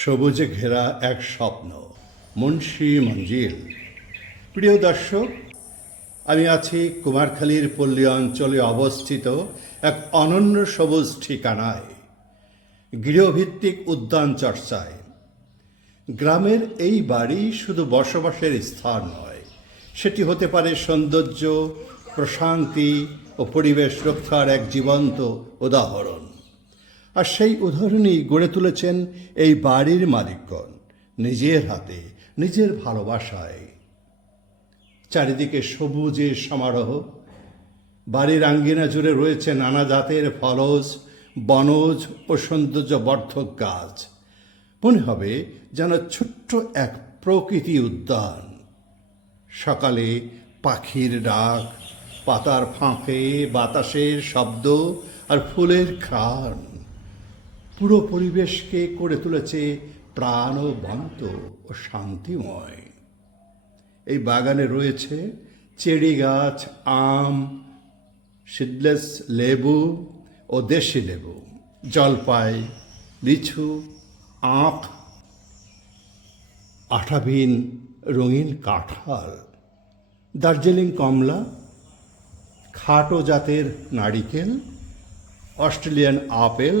সবুজে ঘেরা এক স্বপ্ন, মুন্সি মঞ্জিল। প্রিয় দর্শক, আমি আছি কুমারখালীর পল্লী অঞ্চলে অবস্থিত এক অনন্য সবুজ ঠিকানায়, গৃহভিত্তিক উদ্যান চর্চায়। গ্রামের এই বাড়ি শুধু বসবাসের স্থান নয়, সেটি হতে পারে সৌন্দর্য, প্রশান্তি ও পরিবেশ রক্ষার এক জীবন্ত উদাহরণ। আর সেই উদাহরণই গড়ে তুলেছেন এই বাড়ির মালিকগণ নিজের হাতে, নিজের ভালোবাসায়। চারিদিকে সবুজের সমারোহ, বাড়ির আঙ্গিনা জুড়ে রয়েছে নানা জাতের ফলজ, বনজ ও সৌন্দর্যবর্ধক গাছ। মনে হবে যেন ছোট্ট এক প্রকৃতি উদ্যান। সকালে পাখির ডাক, পাতার ফাঁকে বাতাসের শব্দ আর ফুলের ঘ্রাণ পুরো পরিবেশকে করে তুলেছে প্রাণবন্ত ও শান্তিময়। এই বাগানে রয়েছে চেরি গাছ, আম, সিডলেস লেবু ও দেশি লেবু, জলপাই, লিচু, আখ, আঠাবিন রঙিন কাঁঠাল, দার্জিলিং কমলা, খাটো জাতের নারিকেল, অস্ট্রেলিয়ান আপেল,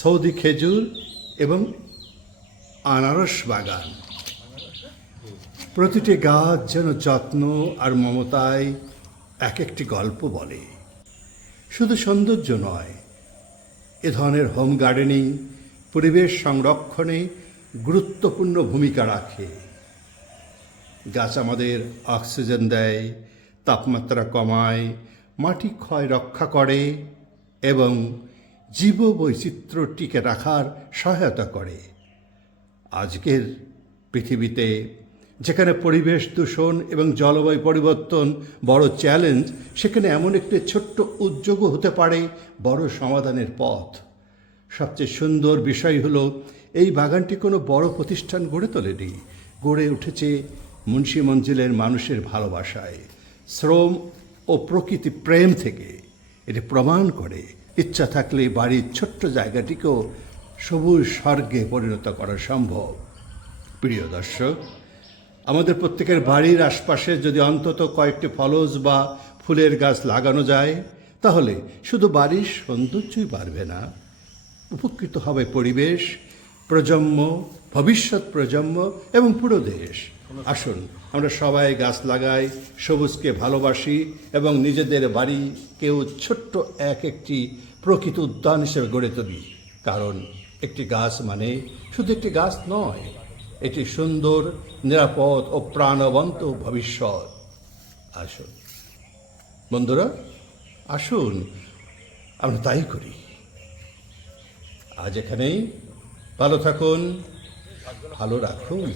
সৌদি খেজুর এবং আনারস বাগান। প্রতিটি গাছ যেন যত্ন আর মমতায় এক একটি গল্প বলে। শুধু সৌন্দর্য নয়, এ ধরনের হোম গার্ডেনিং পরিবেশ সংরক্ষণে গুরুত্বপূর্ণ ভূমিকা রাখে। গাছ আমাদের অক্সিজেন দেয়, তাপমাত্রা কমায়, মাটি ক্ষয় রক্ষা করে এবং জীববৈচিত্র্য টিকে রাখার সহায়তা করে। আজকের পৃথিবীতে যেখানে পরিবেশ দূষণ এবং জলবায়ু পরিবর্তন বড় চ্যালেঞ্জ, সেখানে এমন একটি ছোট্ট উদ্যোগও হতে পারে বড় সমাধানের পথ। সবচেয়ে সুন্দর বিষয় হলো, এই বাগানটি কোনো বড় প্রতিষ্ঠান গড়ে তোলেনি, গড়ে উঠেছে মুন্সি মঞ্জিলের মানুষের ভালোবাসায়, শ্রম ও প্রকৃতি প্রেম থেকে। এটি প্রমাণ করে ইচ্ছা থাকলে বাড়ির ছোট্ট জায়গাটিকেও সবুজ স্বর্গে পরিণত করা সম্ভব। প্রিয় দর্শক, আমাদের প্রত্যেকের বাড়ির আশপাশে যদি অন্তত কয়েকটি ফলজ বা ফুলের গাছ লাগানো যায়, তাহলে শুধু বাড়ির সৌন্দর্যই বাড়বে না, উপকৃত হবে পরিবেশ, প্রজন্ম, ভবিষ্যৎ প্রজন্ম এবং পুরো দেশ। আসুন আমরা সবাই গাছ লাগাই, সবুজকে ভালোবাসি এবং নিজেদের বাড়িকেও ছোট্ট একটি প্রকৃত উদ্যান হিসেবে গড়ে তুলি। কারণ একটি গাছ মানে শুধু একটি গাছ নয়, এটি সুন্দর, নিরাপদ ও প্রাণবন্ত ভবিষ্যৎ। আসুন বন্ধুরা, আসুন আমরা তাই করি। আজ এখানেই। ভালো থাকুন, ভালো রাখুন।